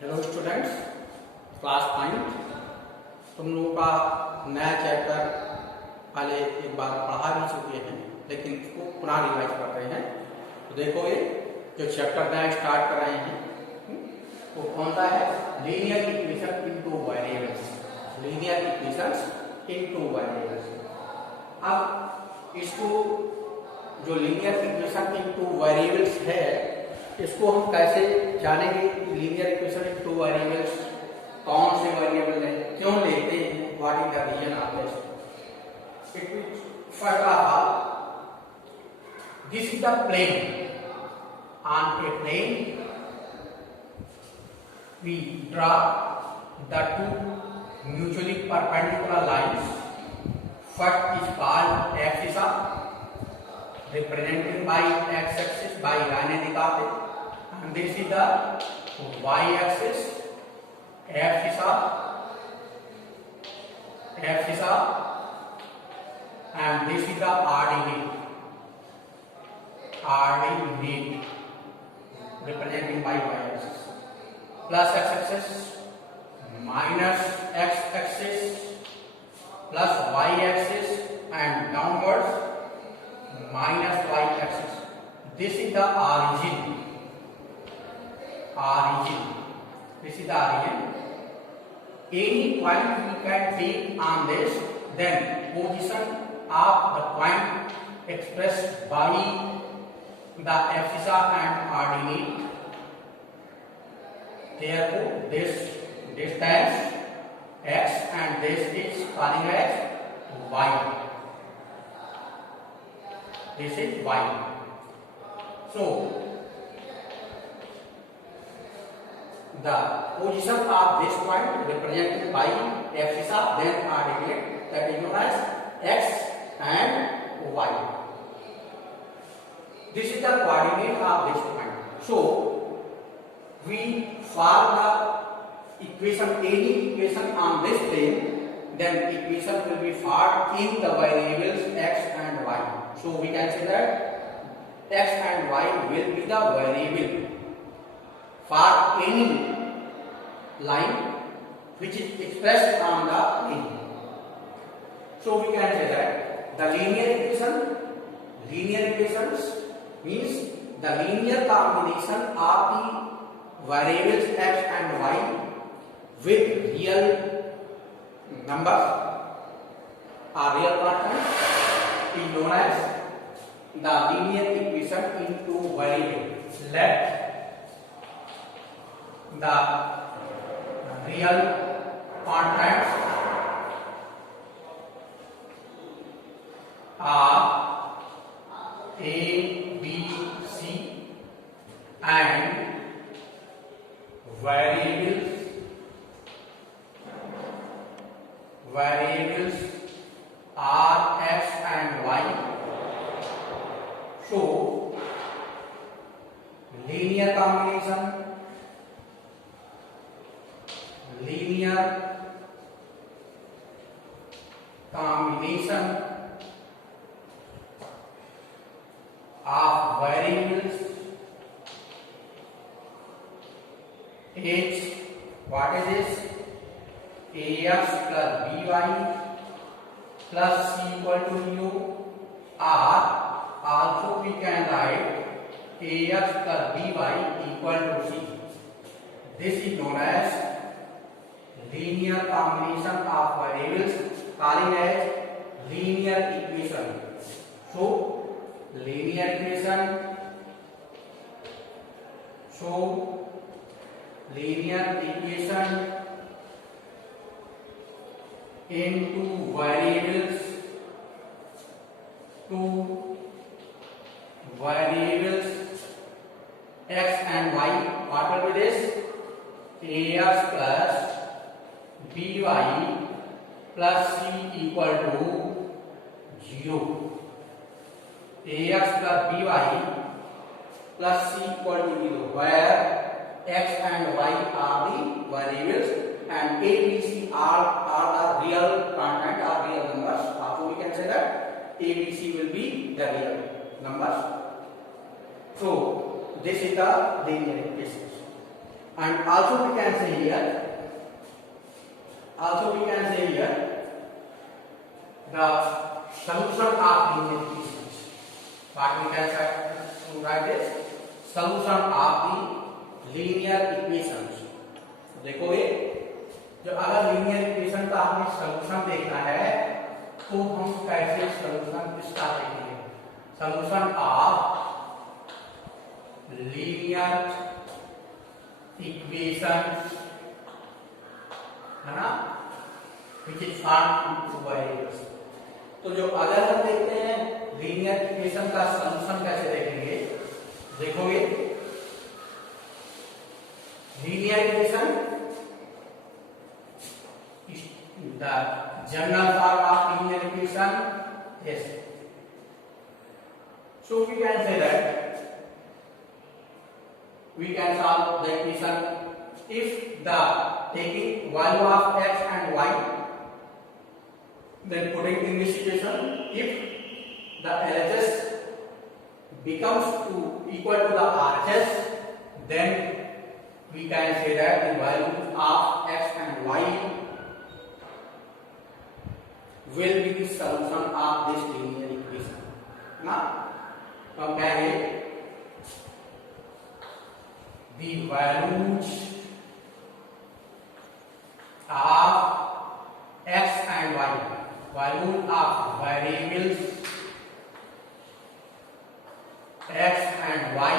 Hello students, class 9 तुम लोगों का नया चैप्टर पहले एक बार पढ़ा भी चुके हैं, लेकिन उसको पुनः रिवाइज कर रहे हैं। तो देखो, ये जो चैप्टर नया स्टार्ट कर रहे हैं वो कौन सा है? Linear equation into variables. Linear equations into variables. अब इसको जो लीनियर इक्वेशन इनटू वेरिएबल्स है, इसको हम कैसे जानेंगे? लीनियर इक्वेशन इनटू वेरिएबल्स कौन से वेरिएबल है, क्यों लेते हैं, what is the reason of this. It means first of all, this is the plane. On a plane we draw the two mutually perpendicular lines. First is called axis, represented by x-axis by लाइनें दिखाते, and this is the y-axis, axis, and this is the ordinate, represented by y-axis. Plus x-axis minus x-axis plus y-axis and downwards minus y-axis. This is the origin. This is the origin. Any point we can take on this, then position of the point expressed by the axis and ordinate. Therefore, this distance x and this is calling as y. This is y. So, the position of this point represented by axis then ordinate, that is known as x and y. This is the coordinate of this point. So, we form the equation, any equation on this plane, then equation will be formed in the variables x and y. So we can say that x and y will be the variable for any line which is expressed on the plane. So we can say that the linear equations means the linear combination of the variables x and y with real numbers or real constants is known as the linear equation into variable. Let the real constants are a, b, c and variables are x and y. So linear combination of variables is, what is this? Ax plus by plus c equal to 0, or also we can write ax plus by equal to c. This is known as linear combination of variables, calling as linear equation. So linear equation into variables x and y. What will be this? Ax plus by plus c equal to 0. Ax plus by plus c equal to 0, where x and y are the variables and a, b, c are the real constant or real numbers. Also we can say that a, b, c will be the real numbers. So this is the linear equation. and also we can say here the solution of linear equations. What we can say to write this solution of the linear equations. देखो ये जो अगर linear equation का हमें सॉल्यूशन देखना है तो हम कैसे सॉल्यूशन इसका देखेंगे। सॉल्यूशन ऑफ लीनियर इक्वेशन है ना, which is formed into variables। तो जो अगर हम देखते हैं लीनियर इक्वेशन का सॉल्यूशन कैसे देखेंगे, देखोगे linear equation the general form of linear equation is, so we can say that we can solve the equation if the taking value of x and y, then putting in this equation if the LHS becomes equal to the RHS, then we can say that the value of x and y will be the solution of this linear equation ना। तो हम कहेंगे the values of x and y, value of variables x and y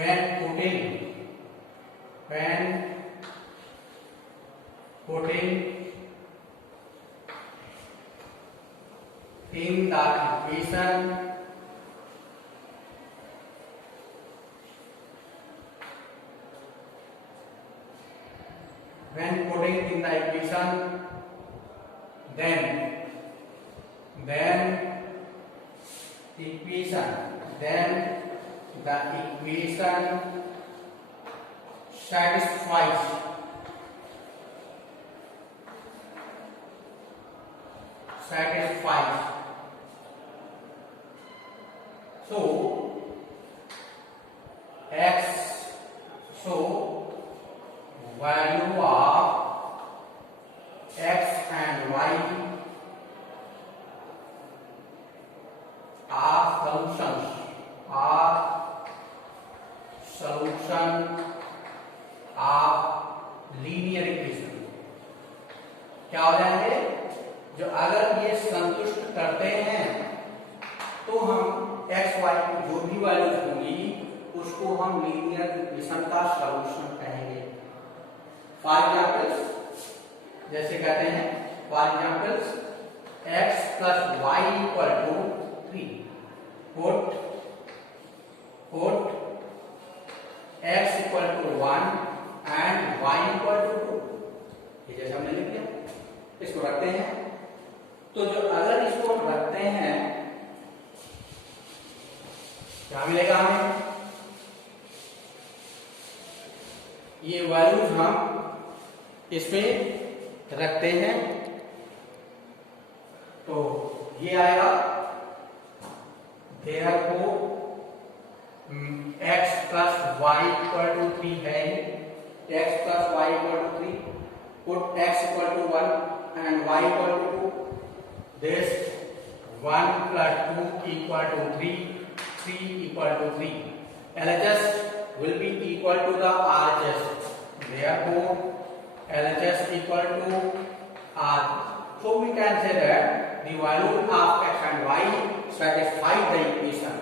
when putting in the equation then the equation satisfies so value of x and y are solution of linear equation। क्या हो जाएंगे, जो अगर ये संतुष्ट करते हैं तो हम x y की जो भी वैल्यूज होंगी उसको हम लीनियर इक्वेशन का सॉल्यूशन कहेंगे। फॉर एग्जांपल जैसे कहते हैं for example x plus y equal to 3, put x equal to 1 and y equal to 2, ये जैसे हमने लिख दिया, इसको रखते हैं। तो जो अगर इसको रखते हैं क्या मिलेगा हमें, ये वैल्यूज हम इसमें रखते हैं तो ये आएगा therefore x plus y equal to 3 है, x plus y equal to 3, put x equal to 1 and y equal to 2, this 1 plus 2 equal to 3 equal to 3, LHS will be equal to the RHS, therefore LHS equal to R, so we can say that the value of x and y satisfy the equation।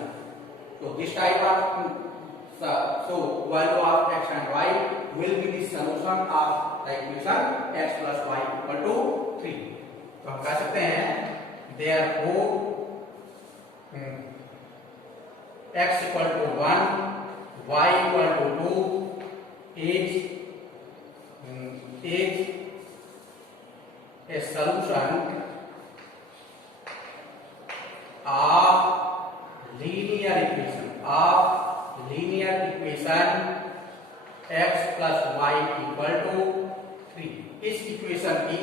So this type of value of x and y will be the solution of the equation x plus y equal to 3। तो हम कह सकते हैं therefore x equal to 1 y equal to 2 is a solution of linear equation x plus y equal to 3। इस इक्वेशन की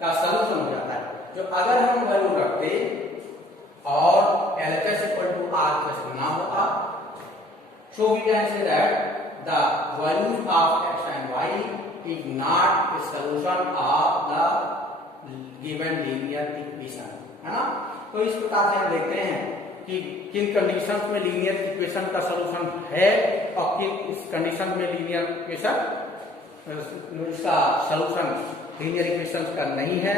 का सलूशन हो जाता है जो अगर हम वैल्यू रखते और LHS इक्वल टू RHS ना होता So we can say that the values of x and y is not a solution of the given linear equation, है ना। तो इस प्रकार से हम देखते हैं कि किन कंडीशंस में लीनियर इक्वेशन का सलूशन है और किन इस कंडीशन में लीनियर इक्वेशन इसका सलूशन लीनियर इक्वेशन का नहीं है,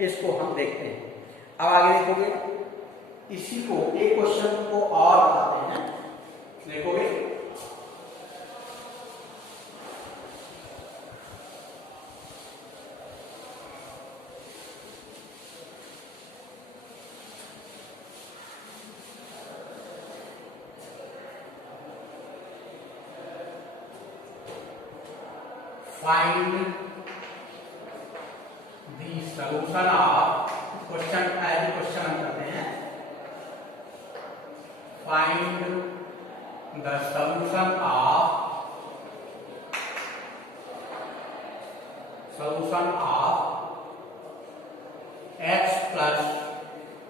इसको हम देखते हैं। अब आगे देखोगे, इसी को एक क्वेश्चन को और बताते हैं, देखोगे find the solution of question ऐसे क्वेश्चन हम करते हैं, find the solution of x plus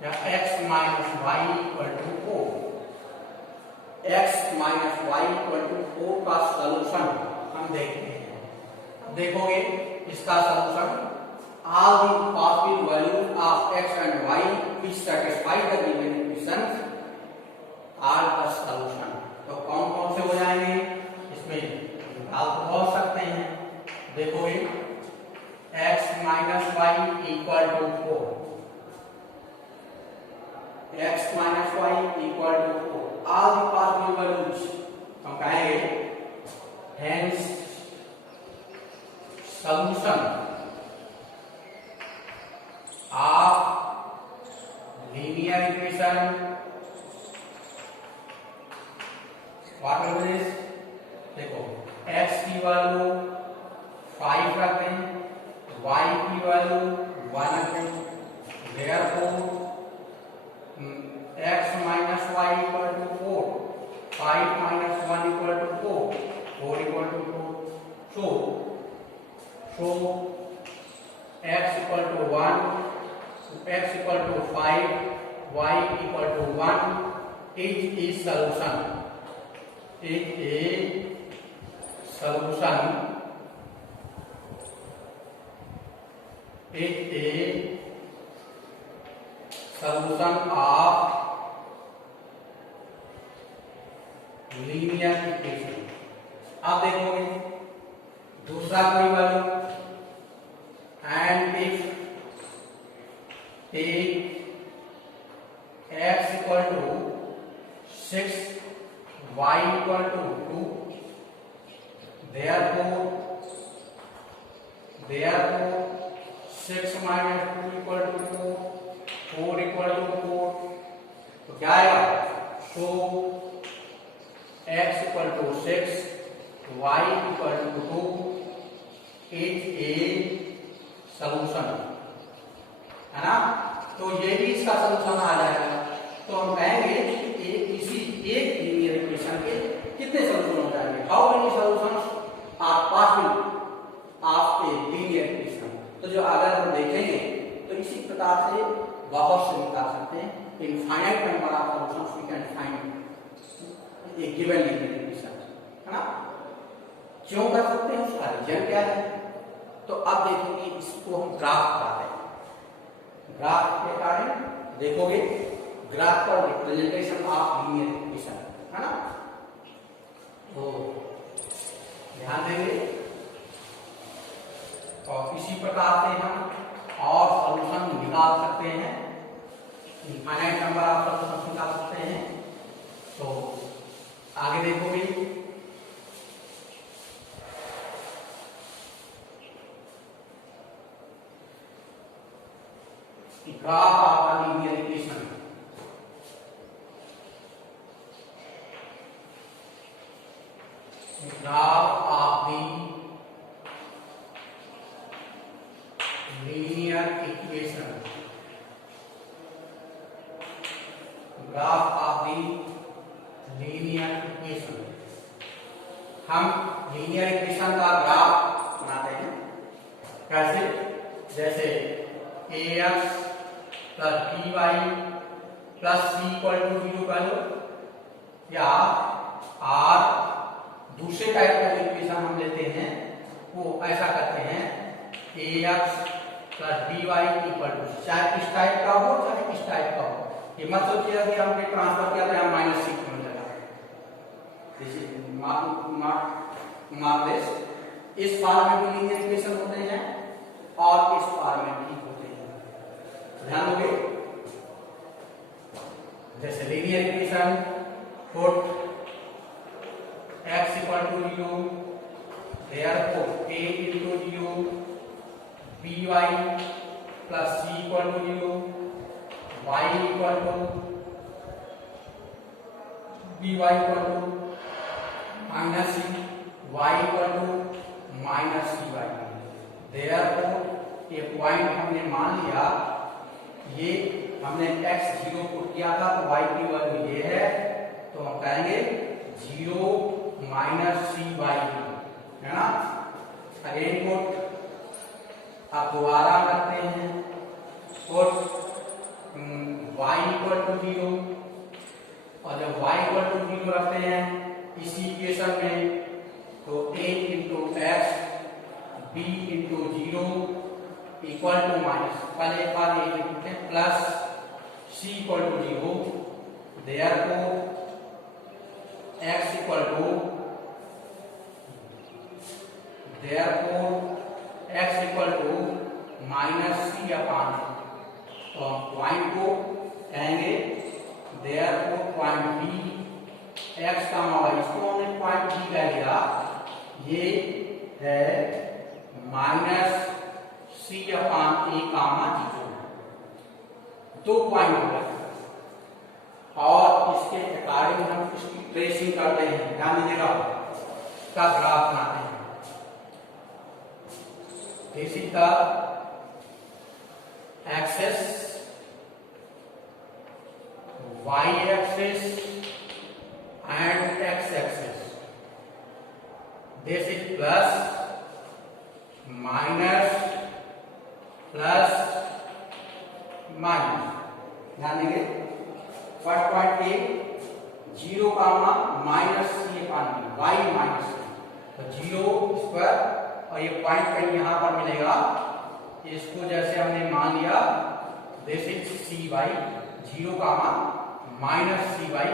या x minus y equal to 4, x minus y equal to 4 का सलूशन हम देखते हैं। देखोगे इसका solution all the possible values of x and y which satisfy the given equation are the solution। तो कौन कौन से हो जाएंगे इसमें निकाल तो बहुत सकते हैं। देखोगे x minus y equal to 4, x minus y equal to 4, all the possible values हम कहेंगे hence solution of linear equation, what will this, देखो x की वैल्यू 5 रखते हैं, y की वैल्यू 1 रखते हैं, therefore x minus y equal to 4, 5 minus 1 equal to 4, 4 equal to 4, so x equal to 1, x equal to 5, y equal to 1 is solution, is a solution, is a solution of linear equation। अब देखोगे दूसरा कोई value, and if take x equal to 6, y equal to 2, therefore 6 minus 2 equal to 4, 4 equal to 4, तो क्या आएगा, so x equal to 6, y equal to 2 is a solution, है ना। तो ये भी इसका सलूशन आ जाएगा। तो हम कहेंगे कि इसी एक लीनियर इक्वेशन के कितने सलूशन हो जाएंगे, how many solutions are possible of a linear equation. तो जो अगर हम देखेंगे तो इसी प्रकार से बहुत से निकाल सकते हैं, infinite number of solutions we can find a given linear equation, है ना। क्यों कर सकते हैं, उसका रीजन क्या है। तो अब देखोगे इसको हम ग्राफ बताते हैं। ग्राफ के कारण देखोगे ग्राफ पर रिप्रेजेंटेशन ऑफ लीनियर इक्वेशन, है ना। तो ध्यान देंगे और इसी प्रकार से हम और सॉल्यूशन निकाल सकते हैं, इनफाइनाइट नंबर ऑफ सॉल्यूशन निकाल सकते हैं। तो आगे देखोगे graph of a linear equation, graph of the linear equation, graph of the linear equation। हम लीनियर इक्वेशन का ग्राफ बनाते हैं, कैसे, जैसे ax plus by plus c equal to 0 कर लो, या r दूसरे टाइप का इक्वेशन हम लेते हैं वो ऐसा करते हैं ax plus dy equal to, चाहे इस टाइप का हो चाहे इस टाइप का हो, ये मत सोचिए कि हमने ट्रांसफर किया तो यहाँ माइनस सिक्स में लगा। मार्क दिस, इस फॉर्म में भी लीनियर इक्वेशन होते हैं और इस फॉर्म में भी होते हैं, ध्यान दोगे। जैसे linear equation put x equal to 0, therefore a into 0, by plus c equal to 0, y equal to by equal to minus c, y equal to minus cy। therefore ये पॉइंट हमने मान लिया, ये हमने x 0 पुट किया था तो y की वैल्यू ये है, तो हम कहेंगे 0 माइनस cy है ना। अगेन पुट, आप दोबारा करते हैं पुट y इक्वल टू 0, और जब y इक्वल टू 0 रखते हैं इसी इक्वेशन में तो a into X b into 0 equal to minus, पहले एक बार ये लिखते हैं plus c equal to 0, therefore x equal to, therefore x equal to minus c upon, तो हम पॉइंट को कहेंगे देयरफॉर पॉइंट b x का y, इसको हमने पॉइंट b कह लिया, ये है माइनस c अपॉन a कामा 0, दो पॉइंट हो गए और इसके अकॉर्डिंग हम इसकी ट्रेसिंग करते हैं, ध्यान दीजिएगा, का ग्राफ बनाते हैं। This is the axis, y axis and x axis. This is plus, minus, plus, minus. ध्यान देंगे, first point A 0 comma minus C upon B, y minus C, तो 0 स्क्वायर और ये पॉइंट कहीं यहां पर मिलेगा, इसको जैसे हमने मान लिया this is C by 0 comma minus C by,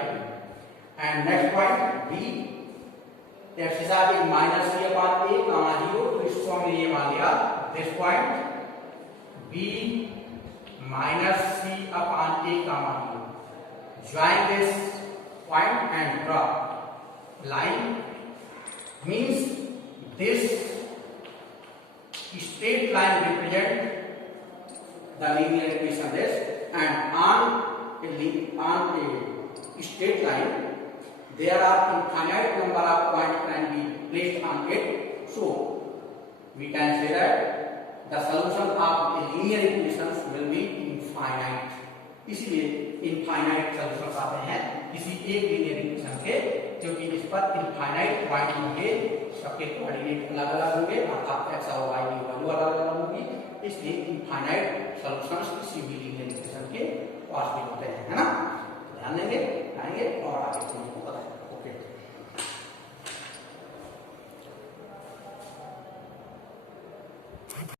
and next point B axis is minus C upon A comma 0, तो इसको हमने ये मान लिया this point B minus C upon A comma 0। Join this point and draw line, means this straight line represent the linear equation this, and on a straight line there are infinite number of points can be placed on it, so we can say that the solution of a linear equations will be infinite। इसलिए infinite solutions आते हैं किसी एक linear equation के, क्योंकि इस पर infinite point होंगे, सबके कोऑर्डिनेट अलग अलग होंगे, अर्थात x और y की वैल्यू अलग अलग होगी, इसलिए इनफाइनाइट सॉल्यूशंस किसी भी लीनियर इक्वेशन के पॉसिबल होते हैं, है ना। ध्यान देंगे, आएंगे और आगे बताएंगे।